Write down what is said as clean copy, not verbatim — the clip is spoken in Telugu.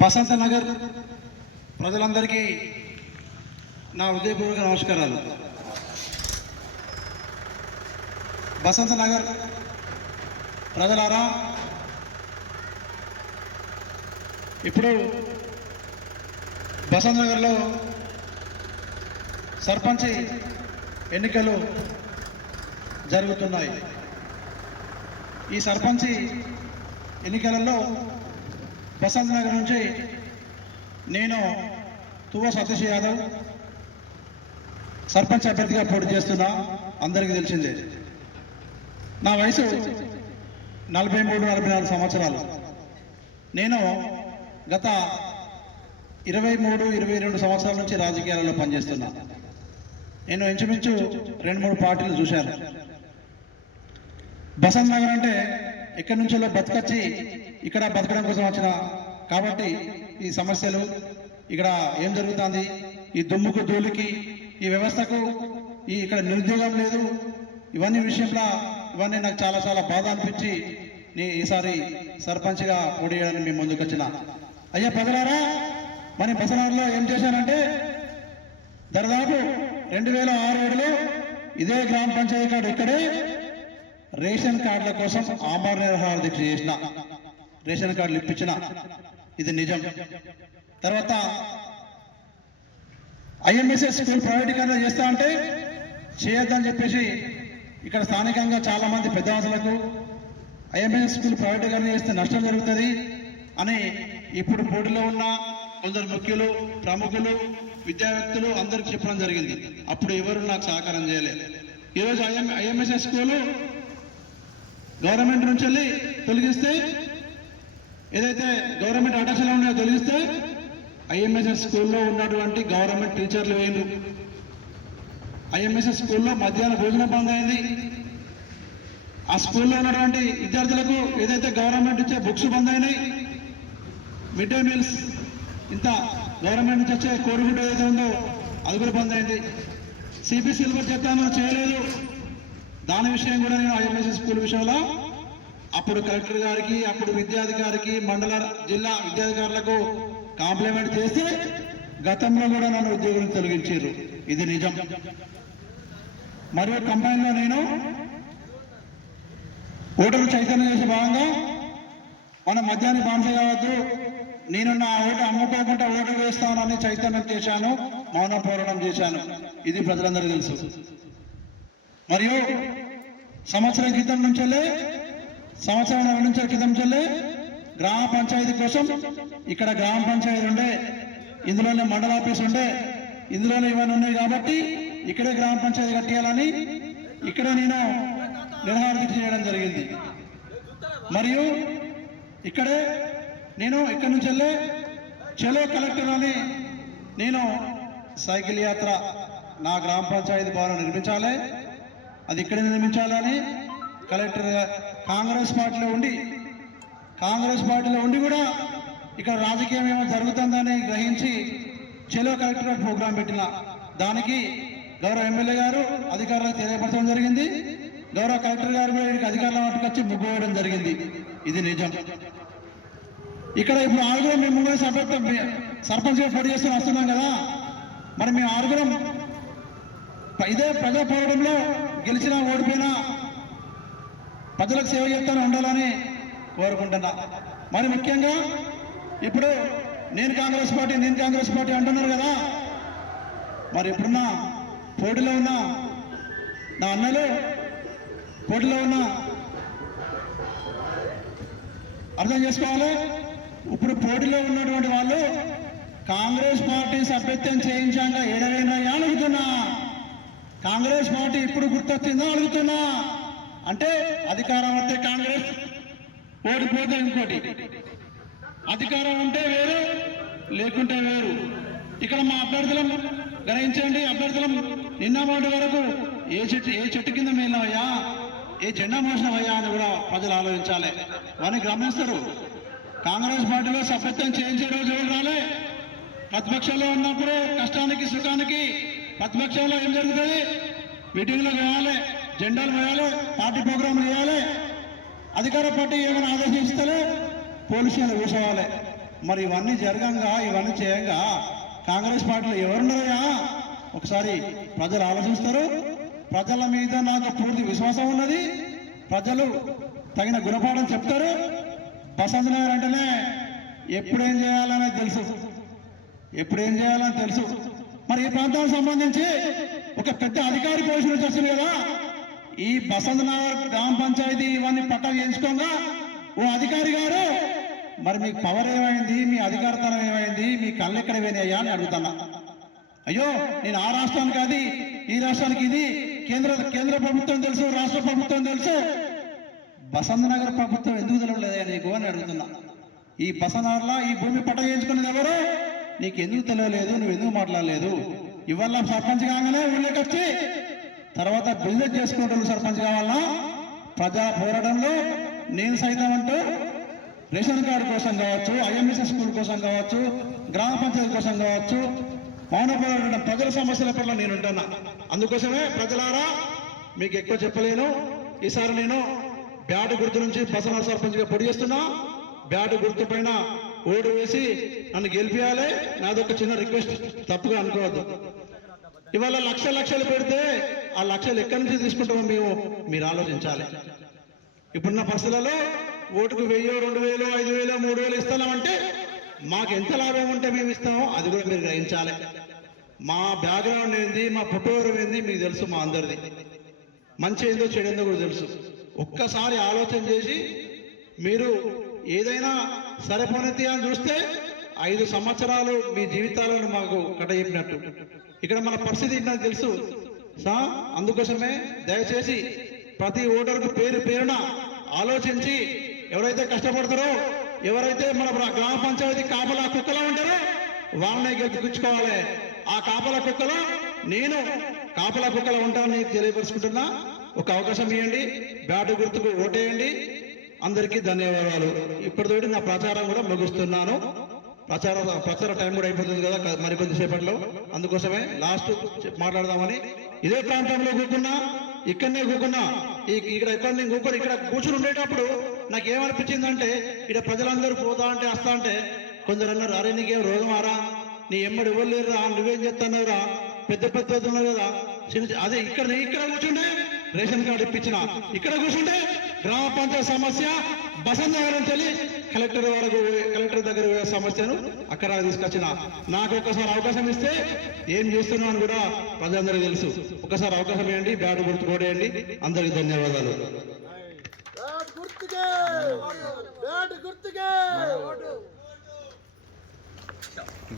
బసంత నగర్ ప్రజలందరికీ నా హృదయపూర్వక నమస్కారాలు. బసంత నగర్ ప్రజలారా, ఇప్పుడు బసంత నగర్లో సర్పంచ్ ఎన్నికలు జరుగుతున్నాయి. ఈ సర్పంచ్ ఎన్నికలలో బసంత నగర్ నుంచి నేను తువ్వ సతీష్ యాదవ్ సర్పంచ్ అభ్యర్థిగా పోటీ చేస్తున్నా. అందరికీ తెలిసిందే. నా వయసు 43-44 సంవత్సరాలు. నేను గత 23-22 సంవత్సరాల నుంచి రాజకీయాలలో పనిచేస్తున్నా. నేను ఇంచుమించు 2-3 పార్టీలు చూశాను. బసంత నగర్ అంటే ఎక్కడి నుంచో బతకచ్చి ఇక్కడ బతకడం కోసం వచ్చిన కాబట్టి ఈ సమస్యలు, ఇక్కడ ఏం జరుగుతుంది, ఈ దుమ్ముకు ధూళికి, ఈ వ్యవస్థకు, ఇక్కడ నిరుద్యోగం లేదు, ఇవన్నీ విషయంలో ఇవన్నీ నాకు చాలా చాలా బాధ అనిపించి ఈసారి సర్పంచ్గా పోటీ చేయడానికి మేము ముందుకు వచ్చిన. అయ్యా ప్రజలారా, మరి బసనగర్లో ఏం చేశానంటే దాదాపు 2006-7లో ఇదే గ్రామ పంచాయతీ కార్డు ఇక్కడే రేషన్ కార్డుల కోసం ఆమరణ నిరాహార దీక్ష చేసిన, రేషన్ కార్డులు ఇప్పించిన. ఇది నిజం. తర్వాత ఐఎంఎస్ఎస్ స్కూల్ ప్రైవేటీకరణ చేస్తా అంటే చేయొద్దని చెప్పేసి ఇక్కడ స్థానికంగా చాలామంది పెద్ద మనుషులకు ఐఎంఎస్ఎస్ స్కూల్ ప్రైవేటీకరణ చేస్తే నష్టం జరుగుతుంది అని ఇప్పుడు పోటీలో ఉన్న కొందరు ముఖ్యులు, ప్రముఖులు, విద్యావేత్తలు అందరికీ చెప్పడం జరిగింది. అప్పుడు ఎవరు నాకు సహకారం చేయలేదు. ఈరోజు ఐఎంఎస్ఎస్ స్కూలు గవర్నమెంట్ నుంచి వెళ్ళి తొలగిస్తే, ఏదైతే గవర్నమెంట్ అటెన్షన్లో ఉన్నాయో తొలగిస్తే ఐఎంఎస్ఎస్ స్కూల్లో ఉన్నటువంటి గవర్నమెంట్ టీచర్లు వేయండి. ఐఎంఎస్ఎస్ స్కూల్లో మధ్యాహ్న భోజనం బంద్ అయింది. ఆ స్కూల్లో ఉన్నటువంటి విద్యార్థులకు ఏదైతే గవర్నమెంట్ ఇచ్చే బుక్స్ బంద్ అయినాయి. మిడ్ డే మీల్స్, ఇంత గవర్నమెంట్ నుంచి వచ్చే కోడిగుడ్డు ఏదైతే ఉందో అది కూడా బంద్ అయింది. సిబిఎస్ఈ సిలబస్ చెప్తాను చేయలేదు. దాని విషయం కూడా నేను ఐఎంఎస్ఎస్ స్కూల్ విషయంలో అప్పుడు కలెక్టర్ గారికి, అప్పుడు విద్యాధికారికి, మండల జిల్లా విద్యాధికారులకు కాంప్లిమెంట్ చేస్తే గతంలో కూడా నన్ను ఉద్యోగులు తొలగించారు. ఇది నిజం. మరియు కంపెనీలో నేను ఓటరు చైతన్యం చేసే భాగంగా మన మద్యాన్ని బానిస కావద్దు, నేను నా ఓటు అమ్ముకోకుండా ఓటు వేస్తానని చైతన్యం చేశాను, మౌన పోరాటం చేశాను. ఇది ప్రజలందరికీ తెలుసు. మరియు సంవత్సరం క్రితం నుంచెల్లే, సంవత్సరం నుంచి క్రితం చెల్లే గ్రామ పంచాయతీ కోసం ఇక్కడ గ్రామ పంచాయతీ ఉండే, ఇందులోనే మండల ఆఫీస్ ఉండే, ఇందులోనే ఇవన్నీ ఉన్నాయి కాబట్టి ఇక్కడే గ్రామ పంచాయతీ కట్టేయాలని ఇక్కడే నేను నిరాహార దీక్ష చేయడం జరిగింది. మరియు ఇక్కడే నేను ఇక్కడి నుంచి వెళ్ళే చలో కలెక్టర్ అని నేను సైకిల్ యాత్ర నా గ్రామ పంచాయతీ భవనం నిర్మించాలి, అది ఇక్కడే నిర్మించాలని కలెక్టర్ కాంగ్రెస్ పార్టీలో ఉండి కూడా ఇక్కడ రాజకీయం ఏమో జరుగుతుందని గ్రహించి చెలో కలెక్టర్ ప్రోగ్రాం పెట్టిన దానికి గౌరవ ఎమ్మెల్యే గారు అధికారులకు తెలియపరచడం జరిగింది. గౌరవ కలెక్టర్ గారు కూడా వీరికి అధికారుల మట్టుకొచ్చి ముగ్గు వేయడం జరిగింది. ఇది నిజం. ఇక్కడ ఇప్పుడు ఆరుగురం మేము ముగ్గురు సర్పంచ్గా పోటీ చేస్తూ వస్తున్నాం కదా. మరి మేము ఆరుగురం ఇదే ప్రజా పోరాటంలో గెలిచినా ఓడిపోయినా ప్రజలకు సేవ చేస్తాను ఉండాలని కోరుకుంటున్నా. మరి ముఖ్యంగా ఇప్పుడు నేను కాంగ్రెస్ పార్టీ అంటున్నారు కదా. మరి ఇప్పుడున్న పోటీలో ఉన్న నా అన్నలు, పోటీలో ఉన్న అర్థం చేసుకోవాలి. ఇప్పుడు పోటీలో ఉన్నటువంటి వాళ్ళు కాంగ్రెస్ పార్టీ సభ్యత్వం చేయించాక ఏడవైనా అడుగుతున్నా, కాంగ్రెస్ పార్టీ ఇప్పుడు గుర్తొచ్చిందో అడుగుతున్నా. అంటే అధికారం వస్తే కాంగ్రెస్, ఓడిపోతే ఇంకోటి. అధికారం ఉంటే వేరు, లేకుంటే వేరు. ఇక్కడ మా అభ్యర్థులను గ్రహించండి. అభ్యర్థులం నిన్న మొదటి వరకు ఏ చెట్టు కింద మేలినవయ్యా, ఏ జెండా మోసినవయ్యా అని కూడా ప్రజలు ఆలోచించాలి. వారిని గమనిస్తారు. కాంగ్రెస్ పార్టీలో సభ్యత్వం చేయించే రోజు ఎవరు రాలే. ప్రతిపక్షంలో ఉన్నప్పుడు కష్టానికి సుఖానికి ప్రతిపక్షంలో ఏం జరుగుతుంది, మీటింగ్లో వేయాలి, జెండాలు వేయాలి, పార్టీ ప్రోగ్రాంలు చేయాలి. అధికార పార్టీ ఏమైనా ఆదేశిస్తే పోలీసులు కూర్చోవాలి. మరి ఇవన్నీ జరగంగా ఇవన్నీ చేయంగా కాంగ్రెస్ పార్టీలో ఎవరున్నారయ్యా? ఒకసారి ప్రజలు ఆలోచిస్తారు. ప్రజల మీద నాకు పూర్తి విశ్వాసం ఉన్నది. ప్రజలు తగిన గుణపాఠం చెప్తారు. బసంత్ నగర్ అంటేనే ఎప్పుడేం చేయాలనేది తెలుసు, ఎప్పుడేం చేయాలని తెలుసు. మరి ఈ ప్రాంతానికి సంబంధించి ఒక పెద్ద అధికారి పోషన్ నుంచి వస్తుంది కదా. ఈ బసంత్ నగర్ గ్రామ పంచాయతీ ఇవన్నీ పట్టా చేయించుకోగా ఓ అధికారి గారు, మరి మీకు పవర్ ఏమైంది, మీ అధికారతనం ఏమైంది, మీ కళ్ళు ఎక్కడ పోయినాయా అని అడుగుతున్నా. అయ్యో నేను ఆ రాష్ట్రానికి అది, ఈ రాష్ట్రానికి ఇది, కేంద్ర ప్రభుత్వం తెలుసు, రాష్ట్ర ప్రభుత్వం తెలుసు, బసంత్ నగర్ ప్రభుత్వం ఎందుకు తెలియలేదా నీకు అని అడుగుతున్నా. ఈ బసంత్ నగర్లో ఈ భూమి పట్ట చేయించుకున్నది ఎవరు? నీకు ఎందుకు తెలియలేదు, నువ్వు ఎందుకు మాట్లాడలేదు? ఇవాళ సర్పంచ్ కాగానే ఊళ్ళోకి వచ్చి తర్వాత బిజినెస్ చేసుకుంటాను సర్పంచ్ కావాలన్నా ప్రజా పోరాటంలో నేను సైతం అంటూ రేషన్ కార్డు కోసం కావచ్చు, ఐఎంఎస్ఎస్ స్కూల్ కోసం కావచ్చు, గ్రామ పంచాయతీ కోసం కావచ్చు, మౌన పోరాటం ప్రజల సమస్యల పట్ల నేను ఉంటున్నా. అందుకోసమే ప్రజలారా మీకు ఎక్కువ చెప్పలేను. ఈసారి నేను బ్యాటు గుర్తు నుంచి బసన సర్పంచ్గా పొడి చేస్తున్నా. బ్యాటు గుర్తు పైన ఓటు వేసి నన్ను గెలిపియాలి. నాదొక చిన్న రిక్వెస్ట్, తప్పుగా అనుకోవద్దు. ఇవాళ లక్షలు పెడితే ఆ లక్షలు ఎక్కడి నుంచి తీసుకుంటామో మీరు ఆలోచించాలి. ఇప్పుడున్న పరిస్థితులలో ఓటుకు 1000, 2000, 5000, 3000 ఇస్తామంటే మాకు ఎంత లాభం ఉంటే మేము ఇస్తామో అది కూడా మీరు గ్రహించాలి. మా బ్యాక్గ్రౌండ్ ఏంది, మా పుట్టువరం ఏంది మీకు తెలుసు. మా అందరిది మంచి ఏందో చెడు ఏందో కూడా తెలుసు. ఒక్కసారి ఆలోచన చేసి మీరు ఏదైనా సరిపోనెత్తి అని చూస్తే 5 సంవత్సరాలు మీ జీవితాలను మాకు కట్టజెప్పినట్టు. ఇక్కడ మన పరిస్థితి నాకు తెలుసు. అందుకోసమే దయచేసి ప్రతి ఓటర్కు పేరున ఆలోచించి ఎవరైతే కష్టపడతారో, ఎవరైతే మన గ్రామ పంచాయతీ కాపలా కుక్కలా ఉంటారో వాళ్ళనే గెలిపించుకోవాలి. ఆ కాపలా కుక్కలో నేను కాపలా కుక్కలో ఉంటానని తెలియపరుచుకుంటున్నా. ఒక అవకాశం ఇవ్వండి, బ్యాటు గుర్తుకు ఓటేయండి. అందరికీ ధన్యవాదాలు. ఇప్పటితోటి నా ప్రచారం కూడా ముగిస్తున్నాను. ప్రచార టైం కూడా అయిపోతుంది కదా మరికొద్ది సేపట్లో. అందుకోసమే లాస్ట్ మాట్లాడదామని. ఇదే ప్రాంతంలో కూకున్నా, ఇక్కడనే కూకున్నా, ఇక్కడ నేను కూకొని ఇక్కడ కూర్చుని ఉండేటప్పుడు నాకు ఏమనిపించిందంటే, ఇక్కడ ప్రజలందరూ పోతా అంటే వస్తా అంటే కొందరు అన్నారు, అరే నీకేం రోగం ఆరా, నీ ఎమ్మడి ఎవరు లేరురా, నువ్వేం చెప్తున్నావురా, పెద్ద ఉన్నారు కదా అదే ఇక్కడ కూర్చుంటే రేషన్ కార్డు ఇప్పించిన, ఇక్కడ కూర్చుంటే గ్రామ పంచాయతీ సమస్య బసంత్ నగర్ నుంచి కలెక్టర్ దగ్గర సమస్యను అక్కడ తీసుకొచ్చిన. నాకు ఒక్కసారి అవకాశం ఇస్తే ఏం చేస్తున్నాను కూడా ప్రజలందరికీ తెలుసు. ఒకసారి అవకాశం ఇవ్వండి, బ్యాట్ గుర్తు కొడేయండి. అందరికి ధన్యవాదాలు.